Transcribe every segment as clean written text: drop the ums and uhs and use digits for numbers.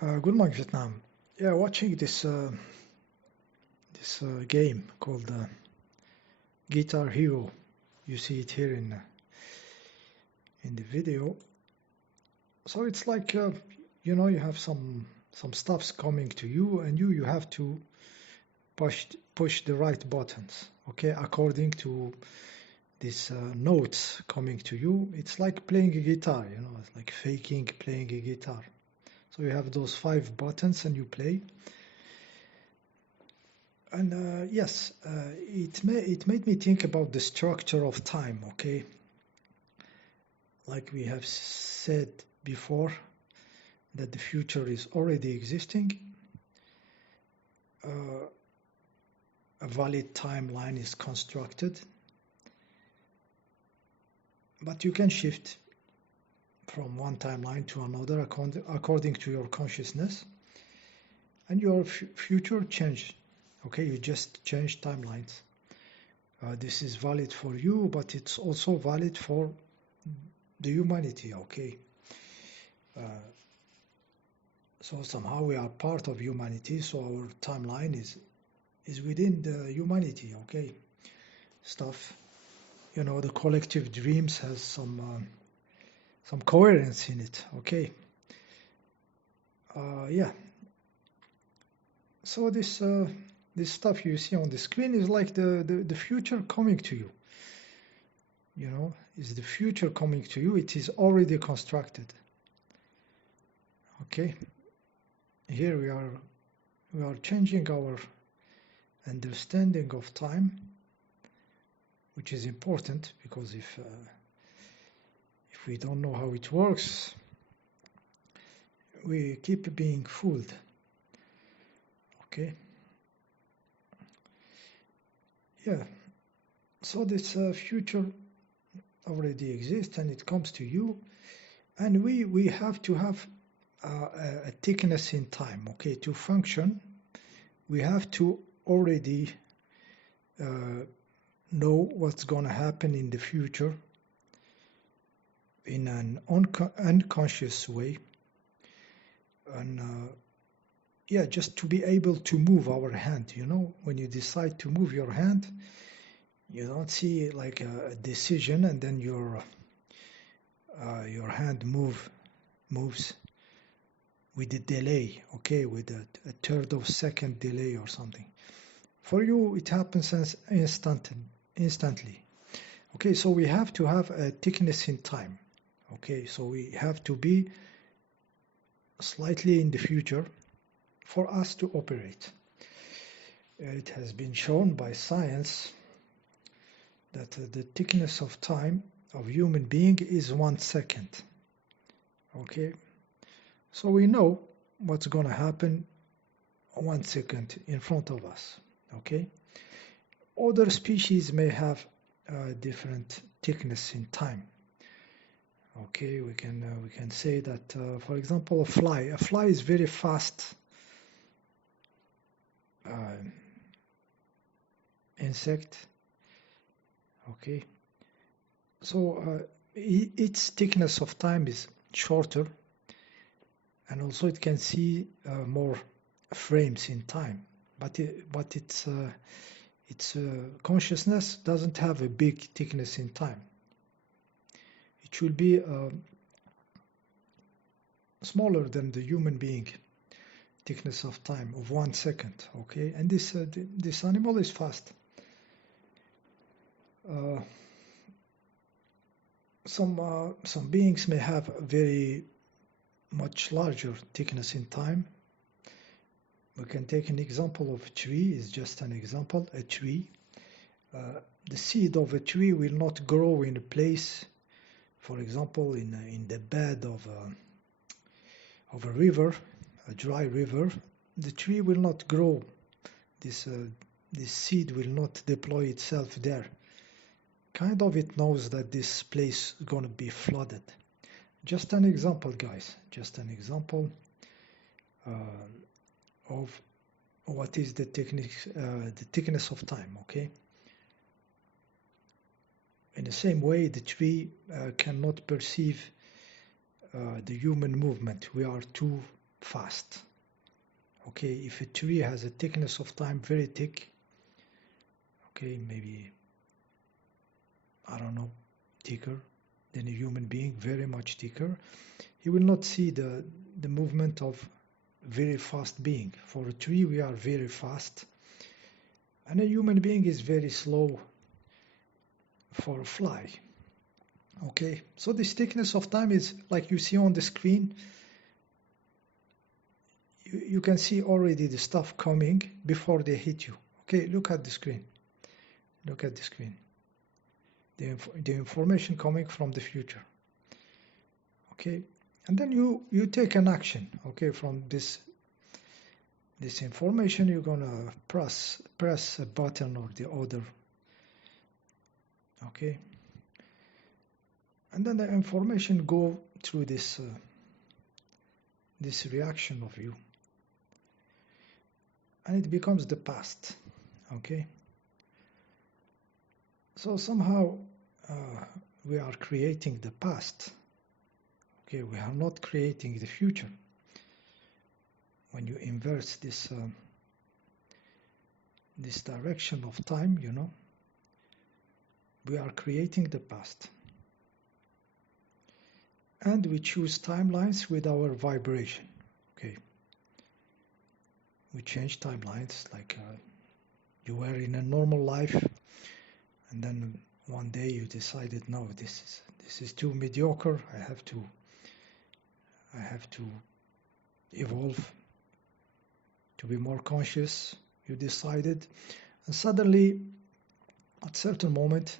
Good morning, Vietnam. Yeah, watching this game called Guitar Hero. You see it here in the video. So it's like you have some stuffs coming to you, and you have to push the right buttons. Okay, according to these notes coming to you. It's like playing a guitar. It's like faking playing a guitar. So you have those 5 buttons, and you play. And yes, it made me think about the structure of time, okay? Like we have said before, that the future is already existing. A valid timeline is constructed, but you can shift from one timeline to another according to your consciousness, and your future change. Okay, you just change timelines. This is valid for you, but it's also valid for the humanity, okay? So somehow we are part of humanity, so our timeline is within the humanity, okay? Stuff, the collective dreams has some coherence in it, okay? Yeah. So this stuff you see on the screen is like the future coming to you. Is the future coming to you? It is already constructed. Okay. Here we are changing our understanding of time, which is important, because if we don't know how it works, we keep being fooled. Okay. Yeah. So this future already exists, and it comes to you, and we have to have a thickness in time. Okay, to function, we have to already know what's going to happen in the future in an unconscious way, and yeah, just to be able to move our hand. When you decide to move your hand, you don't see like a decision and then your hand moves with a delay, okay, with a third of a second delay or something. For you, it happens as instantly. Okay, so we have to have a thickness in time. Okay, so we have to be slightly in the future for us to operate. It has been shown by science that the thickness of time of human being is 1 second. Okay, so we know what's going to happen 1 second in front of us. Okay, other species may have different thickness in time. Okay, we can say that, for example, a fly is very fast insect. Okay, so its thickness of time is shorter, and also it can see more frames in time, but its consciousness doesn't have a big thickness in time. It should be smaller than the human being thickness of time of 1 second. Okay, and this animal is fast. Some beings may have very much larger thickness in time. We can take an example of a tree. Is just an example. A tree. The seed of a tree will not grow in a place, for example, in the bed of a river, a dry river. The tree will not grow. This seed will not deploy itself there. Kind of it knows that this place is going to be flooded. Just an example, guys. Just an example of what is the thickness of time. Okay. In the same way, the tree cannot perceive the human movement. We are too fast. Okay, if a tree has a thickness of time very thick, okay, maybe, I don't know, thicker than a human being, very much thicker, he will not see the movement of very fast being. For a tree, we are very fast, and a human being is very slow for a fly. Okay, so this thickness of time is like you see on the screen. You can see already the stuff coming before they hit you. Okay, look at the screen. Look at the screen. The information coming from the future. Okay, and then you take an action. Okay, from this information, you're gonna press a button or the other. Okay, and then the information go through this reaction of you, and it becomes the past. Okay, so somehow we are creating the past. Okay, we are not creating the future. When you invert this direction of time, you know, we are creating the past. And we choose timelines with our vibration. Okay, we change timelines, like you were in a normal life, and then one day you decided, no, this is too mediocre. I have to evolve, to be more conscious. You decided, and suddenly, at a certain moment,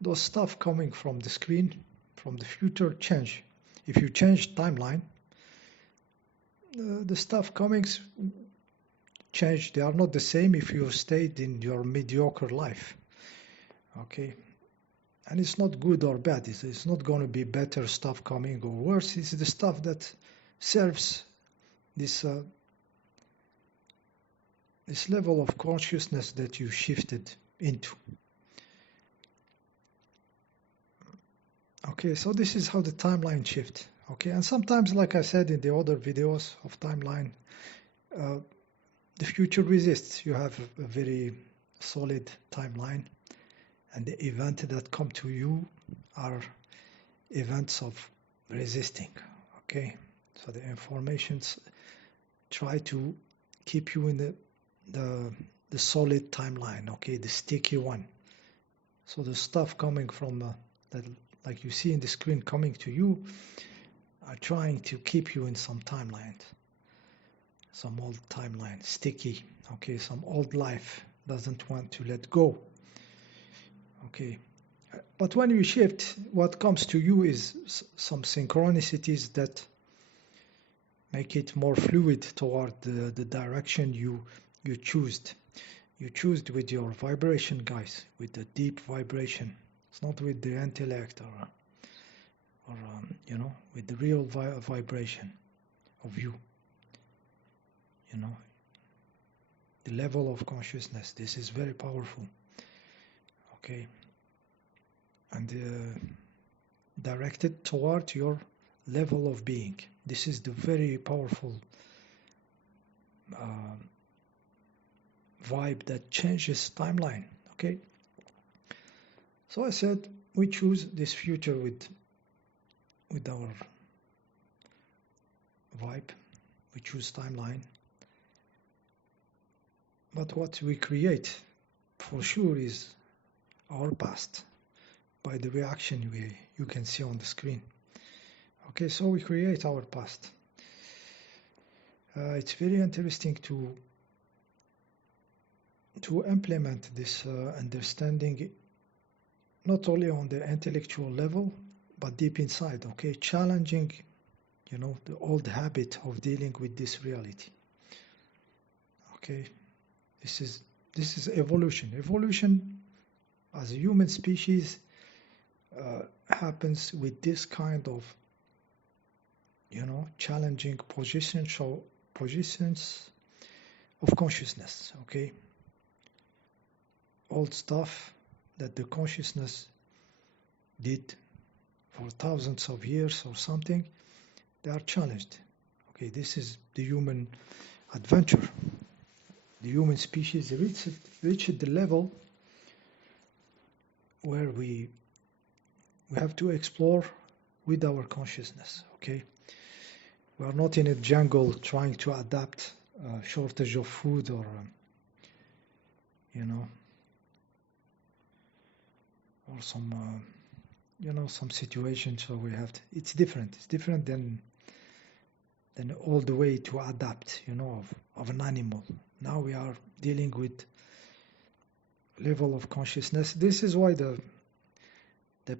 those stuff coming from the screen, from the future, change. If you change timeline, the stuff coming change. They are not the same if you stayed in your mediocre life. Okay, and it's not good or bad. It's not going to be better stuff coming or worse. It's the stuff that serves this level of consciousness that you shifted into. Okay, so this is how the timeline shift. Okay, and sometimes, like I said in the other videos of timeline, the future resists. You have a very solid timeline, and the events that come to you are events of resisting. Okay, so the informations try to keep you in the solid timeline. Okay, the sticky one. So the stuff coming from that, like you see in the screen, coming to you, are trying to keep you in some timeline, some old timeline, sticky. Okay, some old life doesn't want to let go. Okay, but when you shift, what comes to you is some synchronicities that make it more fluid toward the direction you choose. You choose with your vibration, guys, with the deep vibration. It's not with the intellect or you know, with the real vibration of you. You know, the level of consciousness. This is very powerful. Okay, and directed toward your level of being. This is the very powerful vibe that changes timeline. Okay, so I said we choose this future with our vibe. We choose timeline, but what we create for sure is our past by the reaction you can see on the screen. Okay, so we create our past. It's very interesting to implement this understanding not only on the intellectual level but deep inside. Okay, challenging, you know, the old habit of dealing with this reality. Okay, this is evolution. Evolution as a human species happens with this kind of, you know, challenging positions of consciousness. Okay, old stuff that the consciousness did for thousands of years or something, they are challenged. Okay, this is the human adventure. The human species reached the level where we have to explore with our consciousness. Okay, we are not in a jungle trying to adapt a shortage of food or or some situation. So we have to, it's different than all the way to adapt of an animal. Now we are dealing with level of consciousness. This is why the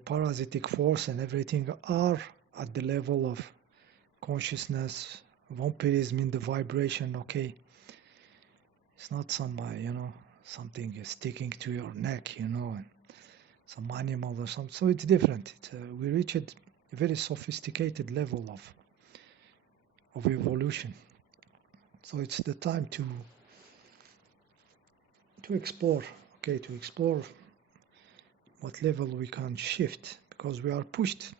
parasitic force and everything are at the level of consciousness. Vampirism in the vibration. Okay, it's not some something sticking to your neck, and some animal or something. So it's different. We reach a very sophisticated level of evolution. So it's the time to explore. Okay, to explore what level we can shift, because we are pushed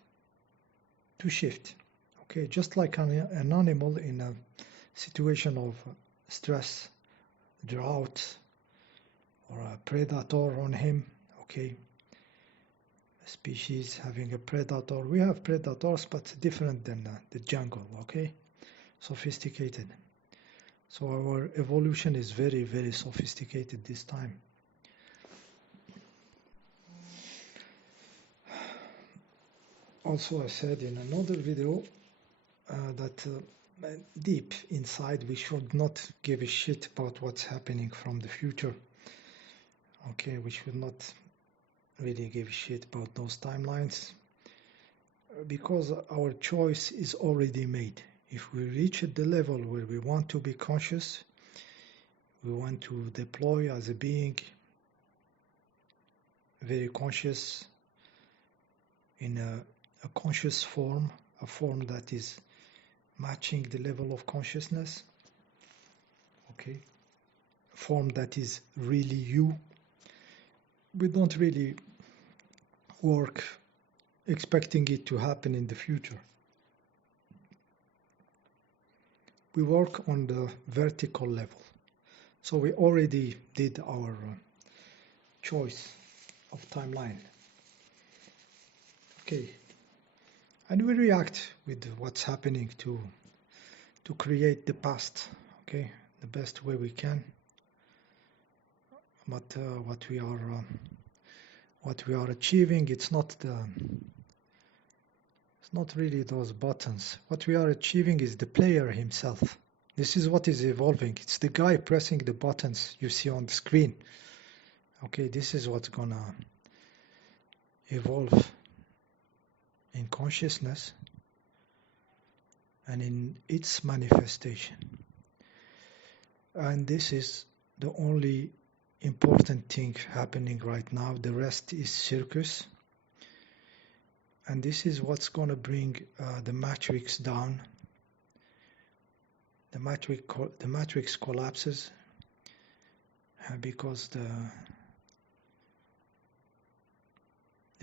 to shift. Okay, just like an animal in a situation of stress, drought, or a predator on him. Okay, a species having a predator. We have predators, but different than the jungle. Okay, sophisticated. So our evolution is very, very sophisticated this time. Also, I said in another video that deep inside we should not give a shit about what's happening from the future. Okay, we should not really give a shit about those timelines, because our choice is already made. If we reach the level where we want to be conscious, we want to deploy as a being very conscious in a conscious form, a form that is matching the level of consciousness. Okay, a form that is really you. We don't really work expecting it to happen in the future. We work on the vertical level. So we already did our choice of timeline. Okay, and we react with what's happening to create the past. Okay, the best way we can. But what we are achieving, it's not really those buttons. What we are achieving is the player himself. This is what is evolving. It's the guy pressing the buttons you see on the screen. Okay, this is what's gonna evolve in consciousness and in its manifestation. And this is the only important thing happening right now. The rest is circus. And this is what's going to bring the matrix down. The matrix collapses because the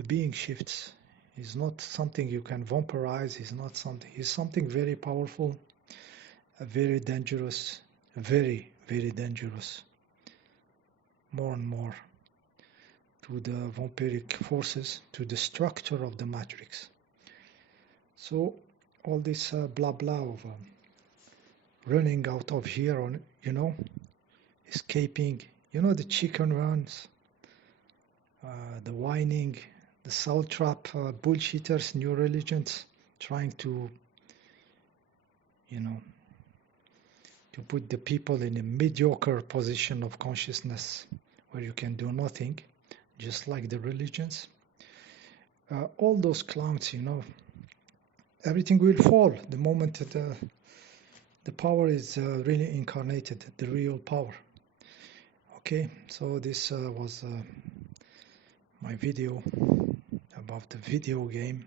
being shifts. Is not something you can vampirize. It's something very powerful, very dangerous, very, very dangerous. More and more to the vampiric forces, to the structure of the matrix. So all this blah blah of running out of here, on escaping, the chicken runs, the whining, the soul trap bullshitters, new religions trying to put the people in a mediocre position of consciousness where you can do nothing, just like the religions. All those clowns, everything will fall the moment that the power is really incarnated, the real power. Okay, so this was my video about the video game.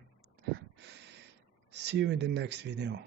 See you in the next video.